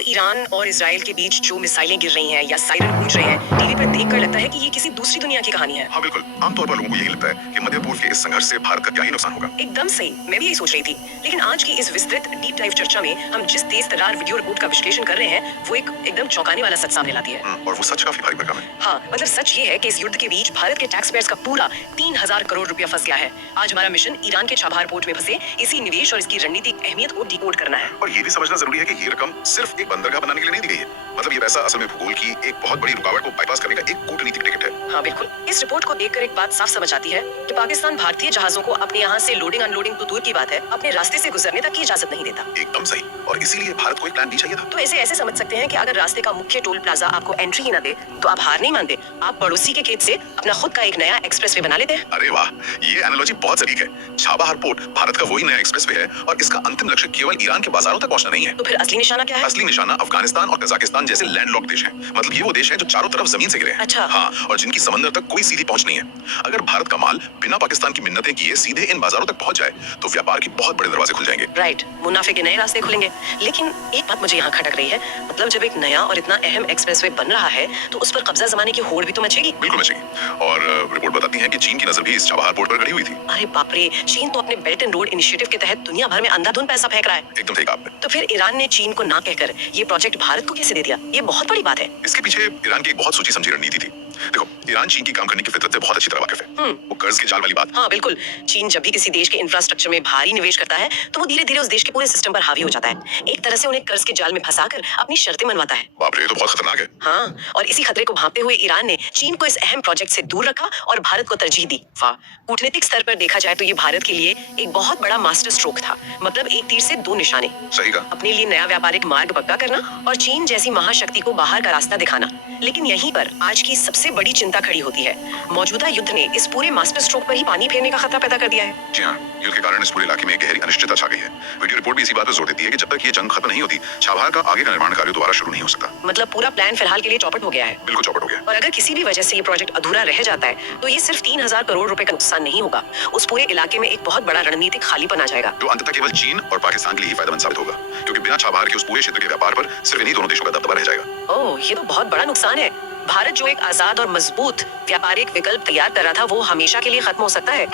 आपको ईरान और इजराइल के बीच जो मिसाइलें गिर रही हैं या सायरन गूंज रहे हैं, टीवी पर देखकर लगता है कि ये किसी दूसरी दुनिया की कहानी है। हाँ बिल्कुल, आमतौर पर लोगों को यही लगता है कि मध्य पूर्व के इस संघर्ष से भारत का क्या ही नुकसान होगा। एकदम सही, मैं भी यही सोच रही थी। लेकिन आज की इस विस्तृत डीप डाइव चर्चा में हम जिस तेज तर्रार वीडियो रिपोर्ट का विश्लेषण कर रहे हैं, वो एक एकदम चौंकाने वाला सच सामने लाती है। और वो सच काफी भारी भरकम है। हाँ, मतलब सच ये है कि इस युद्ध के बीच भारत के टैक्स पेयर्स का पूरा 3000 करोड़ रुपया फंस गया है। आज हमारा मिशन ईरान के चाबहार पोर्ट में फंसे इसी निवेश और इसकी रणनीतिक अहमियत को डिकोड करना है। और ये भी समझना जरूरी है कि ये रकम सिर्फ एक बंदरगाह बनाने के लिए नहीं दी गई है। मतलब ये पैसा असल में भूगोल की एक बहुत बड़ी रुकावट को बाईपास करने का एक कूटनीतिक टिकट है। हाँ बिल्कुल, इस रिपोर्ट को देखकर एक बात साफ समझ आती है कि पाकिस्तान भारतीय जहाजों को अपने यहाँ से लोडिंग अनलोडिंग तो दूर की बात है, अपने रास्ते से गुजरने तक की इजाजत नहीं देता। एकदम सही, और इसीलिए भारत को एक प्लान बी चाहिए था। तो ऐसे समझ सकते हैं कि अगर रास्ते का मुख्य टोल प्लाजा आपको एंट्री ही ना दे तो आप हार नहीं मानते, आप पड़ोसी के खेत से अपना खुद का एक नया एक्सप्रेसवे बना लेते हैं। अरे वाह, ये एनालॉजी बहुत सटीक है। चाबहार पोर्ट भारत का वही नया एक्सप्रेसवे है और इसका अंतिम लक्ष्य केवल ईरान के बाजारों तक पहुंचना नहीं है। तो फिर असली निशाना क्या है? असली निशाना अफगानिस्तान और कजाकिस्तान जैसे लैंडलॉक्ड देश हैं। मतलब ये वो देश हैं जो चारों तरफ जमीन से घिरे हैं। अच्छा। हाँ, और जिनकी समंदर तक कोई सीधी पहुंच नहीं है। अगर भारत का माल बिना पाकिस्तान की मिन्नतें किए सीधे इन बाजारों तक पहुंच जाए तो व्यापार के बहुत बड़े दरवाजे खुल जाएंगे। राइट, मुनाफे के नए रास्ते खुलेंगे। लेकिन एक बात मुझे यहाँ खटक रही है, मतलब जब एक नया और इतना अहम एक्सप्रेसवे बन रहा है तो उस पर कब्जा जमाने की होड़ भी तो मचेगी। बिल्कुल मचेगी। और रिपोर्ट बताती है कि चीन की नजर भी इस चाबहार पोर्ट पर गड़ी हुई थी। अरे बाप रे, चीन तो अपने बेल्ट एंड रोड इनिशिएटिव के तहत दुनिया भर में अंधाधुंध पैसा फेंक रहा है। एकदम सही कहा आपने। तो फिर ईरान ने चीन को ना कहकर ये प्रोजेक्ट भारत को कैसे दे दिया? ये बहुत बड़ी बात है। इसके पीछे ईरान की एक बहुत सोची समझी रणनीति थी। देखो, ईरान चीन की काम करने की फितरत से बहुत अच्छी तरह वाकिफ है। वो कर्ज के जाल वाली बात। हाँ बिल्कुल, चीन जब भी किसी देश के इंफ्रास्ट्रक्चर में भारी निवेश करता है तो वो धीरे धीरे उस देश के पूरे सिस्टम पर हावी हो जाता है। एक तरह से उन्हें कर्ज के जाल में फंसाकर अपनी शर्तें मनवाता है। बाप रे, ये तो बहुत खतरनाक है। हाँ, और इसी खतरे को भांपते हुए ईरान ने चीन को इस अहम प्रोजेक्ट से दूर रखा और भारत को तरजीह दी। वाह, कूटनीतिक स्तर पर देखा जाए तो ये भारत के लिए एक बहुत बड़ा मास्टर स्ट्रोक था। मतलब एक तीर से दो निशाने। सही कहा। अपने लिए नया व्यापारिक मार्ग पक्का करना और चीन जैसी महाशक्ति को बाहर का रास्ता दिखाना। लेकिन यहीं पर आज की सबसे बड़ी चिंता खड़ी होती है। मौजूदा युद्ध ने इस पूरे मास्टर स्ट्रोक पर ही पानी फेरने का खतरा पैदा कर दिया है। जी हाँ, युद्ध के कारण इस पूरे इलाके में एक गहरी अनिश्चितता छा गई है। वीडियो रिपोर्ट भी इसी बात पर जोर देती है कि जब तक ये जंग खत्म नहीं होती, चाबहार का आगे का निर्माण कार्य दोबारा शुरू नहीं हो सकता। मतलब पूरा प्लान फिलहाल के लिए चौपट हो गया है। बिल्कुल चौपट हो गया। और अगर किसी भी वजह से ये प्रोजेक्ट अधूरा रह जाता है तो ये सिर्फ 3000 करोड़ रुपए का नुकसान नहीं होगा, उस पूरे इलाके में एक बहुत बड़ा रणनीतिक खालीपन आ जाएगा जो अंततः केवल चीन और पाकिस्तान के लिए ही फायदेमंद साबित होगा, क्योंकि बिना चाबहार के उस पूरे क्षेत्र के व्यापार पर सिर्फ इन्हीं दोनों देशों का दबदबा रह जाएगा। ओह, ये तो बहुत बड़ा नुकसान है। भारत जो एक आजाद और मजबूत व्यापारिक विकल्प तैयार कर रहा था वो हमेशा के लिए खत्म हो सकता है।